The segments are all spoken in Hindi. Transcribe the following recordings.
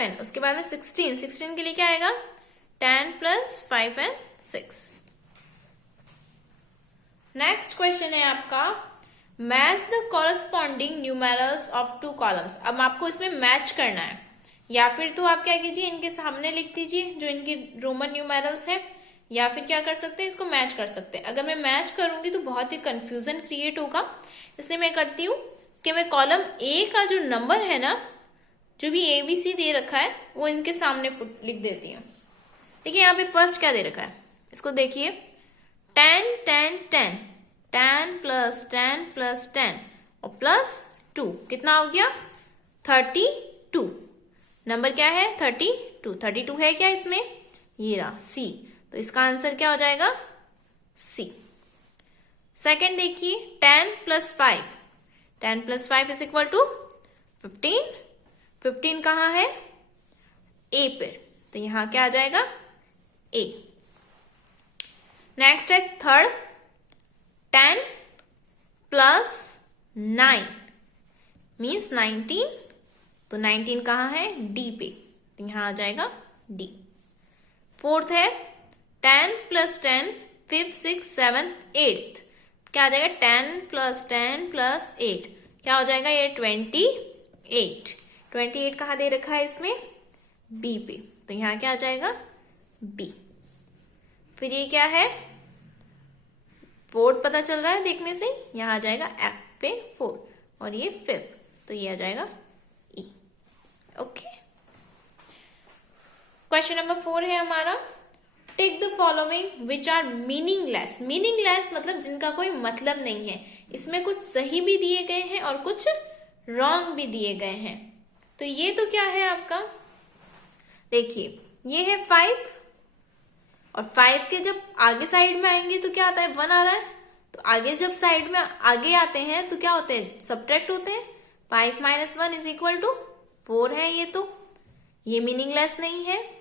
7, उसके बाद में 16, 16 के लिए क्या आएगा 10 + 5 and 6। नेक्स्ट क्वेश्चन है आपका match the corresponding numerals of 2 columns. अब आपको इसमें मैच करना है, या फिर तो आप क्या कीजिए इनके सामने लिख दीजिए जो इनके रोमन न्यूमेरल्स है, या फिर क्या कर सकते हैं इसको मैच कर सकते हैं। अगर मैं मैच करूंगी तो बहुत ही कंफ्यूजन क्रिएट होगा, इसलिए मैं करती हूँ कि मैं कॉलम ए का जो नंबर है ना, जो भी ABC दे रखा है वो इनके सामने लिख देती हूँ। देखिए यहाँ पे फर्स्ट क्या दे रखा है, इसको देखिए 10 10 10, 10 + 10 + 10 और +2 कितना हो गया 32। नंबर क्या है 32, 32 है क्या इसमें, ये रहा C, तो इसका आंसर क्या हो जाएगा C। सेकंड देखिए 10 + 5, 10 + 5 = 15, 15 कहाँ है A पर, तो यहां क्या आ जाएगा A। नेक्स्ट है थर्ड 10 + 9 मीन्स 19, तो 19 कहाँ है D पे, तो यहां आ जाएगा D। फोर्थ है 10 + 10, 5th 6th 7th 8th, क्या आ जाएगा 10 + 10 + 8, क्या हो जाएगा ये 28। 28 कहाँ दे रखा है इसमें B पे, तो यहां क्या आ जाएगा B। फिर ये क्या है 4 पता चल रहा है देखने से, यहां आ जाएगा F पे 4 और ये 5th, तो ये आ जाएगा E। ओके, क्वेश्चन नंबर 4 है हमारा take the following which are meaningless. Meaningless मतलब जिनका कोई मतलब नहीं है, इसमें कुछ सही भी दिए गए हैं और कुछ रॉन्ग भी दिए गए हैं। तो ये तो क्या है आपका, देखिए ये है 5 और 5 के जब आगे साइड में आएंगे तो क्या आता है 1 आ रहा है, तो आगे जब साइड में आगे आते हैं तो क्या होते हैं सब्ट्रैक्ट होते हैं, 5 - 1 = 4 है ये मीनिंगलेस नहीं है।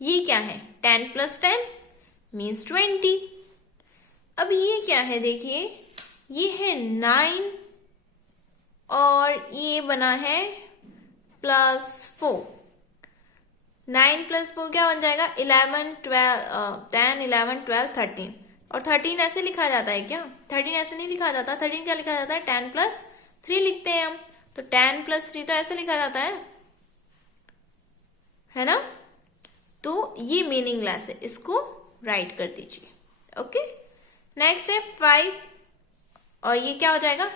ये क्या है 10 + 10 मीन्स 20। अब ये क्या है देखिए ये है 9 और ये बना है +4, 9 + 4 क्या बन जाएगा 11 12 10 11 12 13, और 13 ऐसे लिखा जाता है क्या, 13 ऐसे नहीं लिखा जाता, 13 क्या लिखा जाता है 10 + 3 लिखते हैं हम, तो 10 + 3 तो ऐसे लिखा जाता है ना, तो ये मीनिंगलेस है, इसको राइट कर दीजिए। ओके, नेक्स्ट है 5 और ये क्या हो जाएगा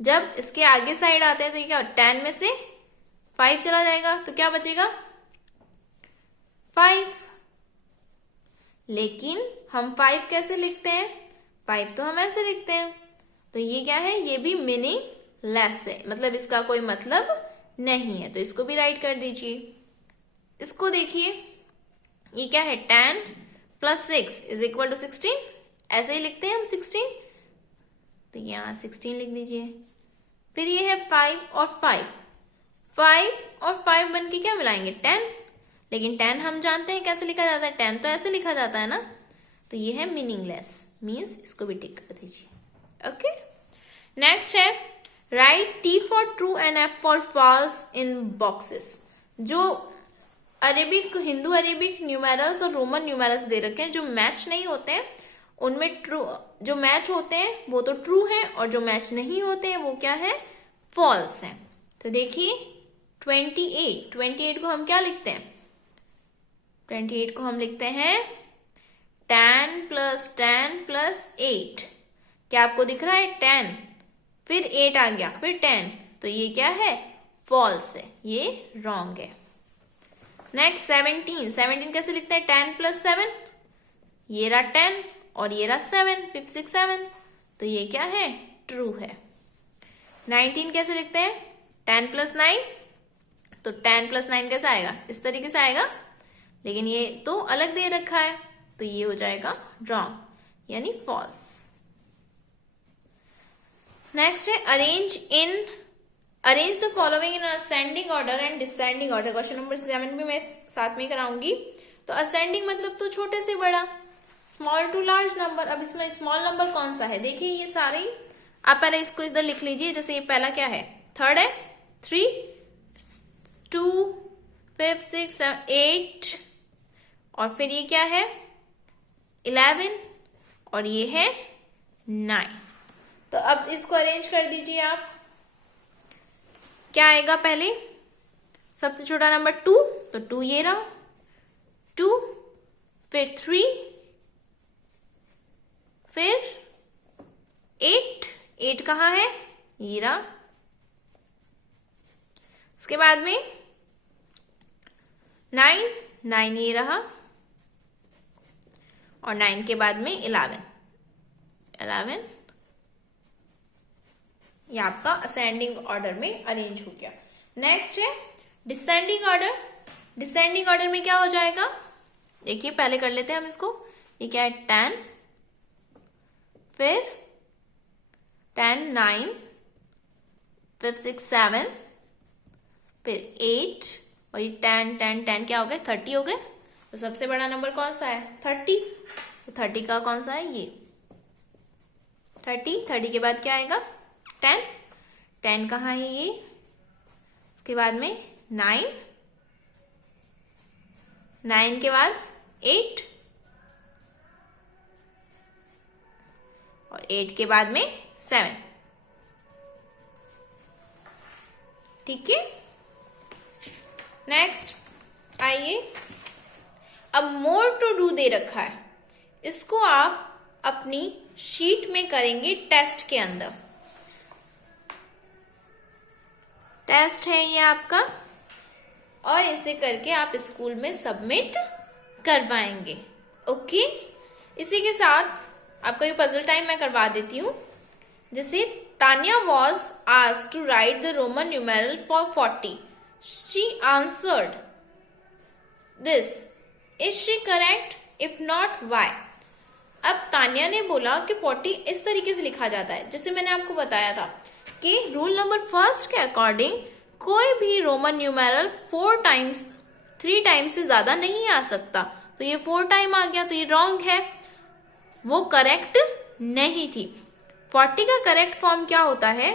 जब इसके आगे साइड आते हैं तो ये क्या 10 में से 5 चला जाएगा तो क्या बचेगा 5। लेकिन हम 5 कैसे लिखते हैं, 5 तो हम ऐसे लिखते हैं, तो ये क्या है ये भी मीनिंगलेस है, मतलब इसका कोई मतलब नहीं है, तो इसको भी राइट कर दीजिए। इसको देखिए ये क्या है 10 + 6 = 16, ऐसे ही लिखते हैं हम 16, तो यहाँ 16 लिख दीजिए। फिर ये है 5 और 5, 5 और 5 बन के क्या मिलाएंगे 10, लेकिन 10 हम जानते हैं कैसे लिखा जाता है, 10 तो ऐसे लिखा जाता है ना, तो ये है मीनिंगलेस मीन्स इसको भी टिक कर दीजिए। ओके, नेक्स्ट है right T for true and F for falls in boxes. जो अरेबिक हिंदू अरेबिक न्यूमेरल्स और रोमन न्यूमेरल्स दे रखे हैं जो मैच नहीं होते हैं, उनमें ट्रू जो मैच होते हैं वो तो ट्रू है और जो मैच नहीं होते हैं वो क्या है फॉल्स है। तो देखिए 28 को हम क्या लिखते हैं, 28 को हम लिखते हैं 10 + 10 + 8, क्या आपको दिख रहा है 10 फिर 8 आ गया फिर 10, तो ये क्या है फॉल्स है, ये रॉन्ग है। नेक्स्ट 17 कैसे लिखते हैं 10 + 7, ये रहा 10 और ये रहा 7 5 6 7, तो ये क्या है ट्रू है। 19 कैसे लिखते हैं 10 + 9, तो 10 + 9 कैसे आएगा इस तरीके से आएगा, लेकिन ये तो अलग दे रखा है, तो ये हो जाएगा रॉन्ग यानी फॉल्स। नेक्स्ट है arrange the following in ascending order and descending order. Question number 7 भी मैं साथ में कराऊंगी। तो असेंडिंग मतलब तो छोटे से बड़ा, स्मॉल टू लार्ज नंबर। अब इसमें स्मॉल नंबर कौन सा है, देखिए ये सारे ही आप पहले इसको इधर लिख लीजिए। जैसे ये पहला क्या है थर्ड है, 3 2 5 6 7 8 और फिर ये क्या है 11 और ये है 9। तो अब इसको अरेंज कर दीजिए आप। क्या आएगा पहले, सबसे छोटा नंबर 2, तो 2 ये रहा, 2, फिर 3, फिर 8 कहाँ है, ये रहा। उसके बाद में 9 ये रहा, और 9 के बाद में 11 ये आपका असेंडिंग ऑर्डर में अरेंज हो गया। नेक्स्ट है डिसेंडिंग ऑर्डर। डिसेंडिंग ऑर्डर में क्या हो जाएगा, देखिए पहले कर लेते हैं हम इसको। ये क्या है 10, फिर 10 9, फिर 6 7, फिर 8 और ये 10 क्या हो गए 30 हो गए। तो सबसे बड़ा नंबर कौन सा है 30, तो 30 का कौन सा है ये 30 के बाद क्या आएगा 10 कहाँ है ये, उसके बाद में 9 के बाद 8 और 8 के बाद में 7। ठीक है, नेक्स्ट आइए, अब मोर टू डू दे रखा है, इसको आप अपनी शीट में करेंगे टेस्ट के अंदर। टेस्ट है ये आपका, और इसे करके आप स्कूल में सबमिट करवाएंगे। ओके, इसी के साथ आपका ये पजल टाइम मैं करवा देती हूँ। जैसे Tania was asked to write the Roman numeral for 40, she answered this, is she correct, if not why. अब तानिया ने बोला कि 40 इस तरीके से लिखा जाता है, जैसे मैंने आपको बताया था कि रूल नंबर फर्स्ट के अकॉर्डिंग कोई भी रोमन न्यूमेरल 3 टाइम्स से ज्यादा नहीं आ सकता। तो ये 4 टाइम आ गया, तो ये रॉन्ग है, वो करेक्ट नहीं थी। 40 का करेक्ट फॉर्म क्या होता है,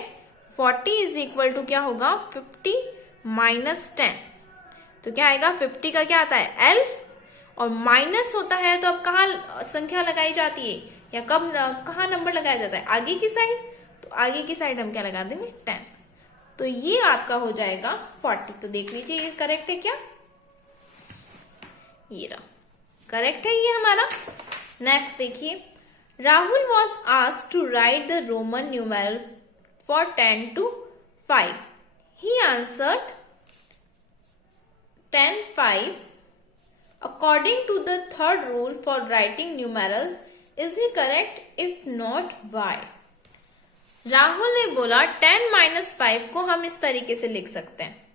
40 इज इक्वल टू क्या होगा 50 माइनस 10। तो क्या आएगा 50 का क्या आता है L, और माइनस होता है तो अब कहाँ संख्या लगाई जाती है, या कब कहाँ नंबर लगाया जाता है, आगे की साइड। तो आगे की साइड हम क्या लगा देंगे 10। तो ये आपका हो जाएगा 40। तो देख लीजिए ये करेक्ट है क्या, ये रहा करेक्ट है ये हमारा। नेक्स्ट देखिए, Rahul was asked to write the Roman numeral for 10 to 5, he answered 10 5। According to the third rule for writing numerals, is he correct? If not, why? Rahul ने बोला 10 - 5 को हम इस तरीके से लिख सकते हैं।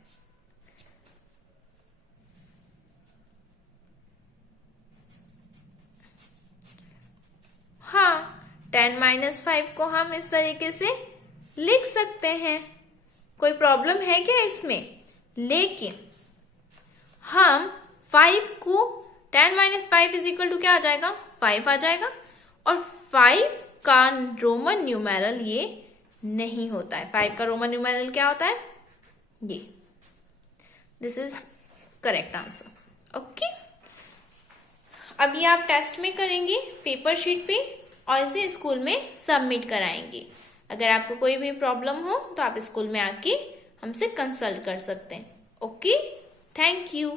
हाँ, 10 - 5 को हम इस तरीके से लिख सकते हैं, कोई प्रॉब्लम है क्या इसमें? लेकिन हम 5 को 10 - 5 इज इक्वल टू क्या आ जाएगा 5 आ जाएगा, और 5 का रोमन न्यूमेरल ये नहीं होता है। 5 का रोमन न्यूमेरल क्या होता है ये। This is correct answer. Okay, अब ये आप टेस्ट में करेंगे पेपर शीट पे और इसे स्कूल में सबमिट कराएंगे। अगर आपको कोई भी प्रॉब्लम हो तो आप स्कूल में आके हमसे कंसल्ट कर सकते हैं। Okay, thank you.